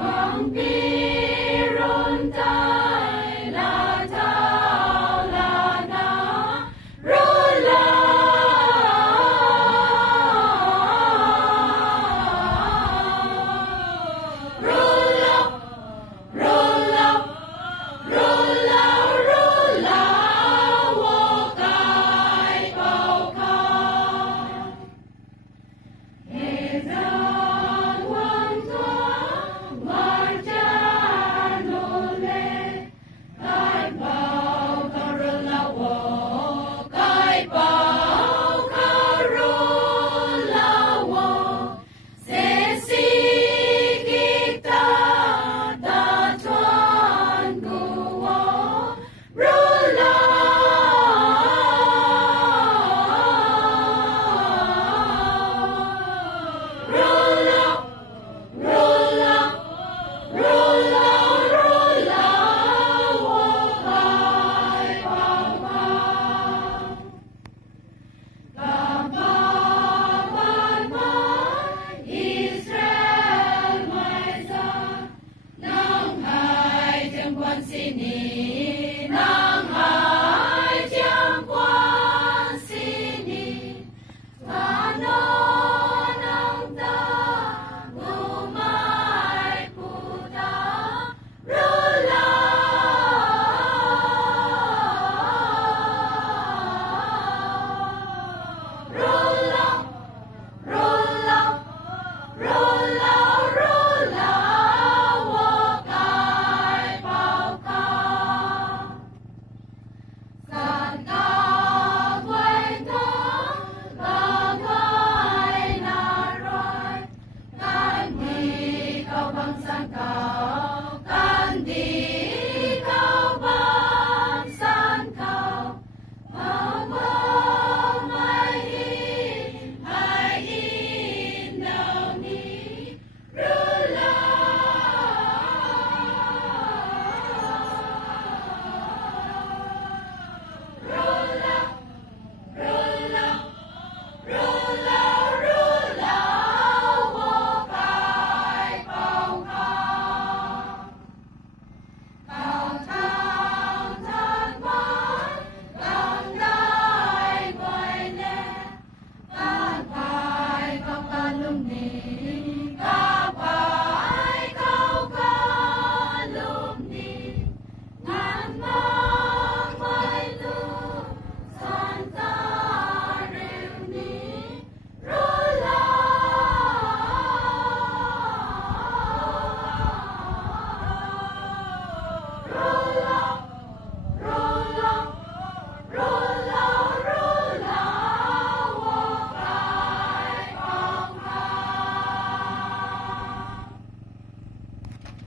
Vampirun tai la tau la na rula rula rula rula rula wo kai pao ka sini nang hai chiang quan sini ano nang ta ngumai puta rula rula rula rula rula wo kai pao ka san ka quay thơ ba kai na roi kai mi cao bằng san ka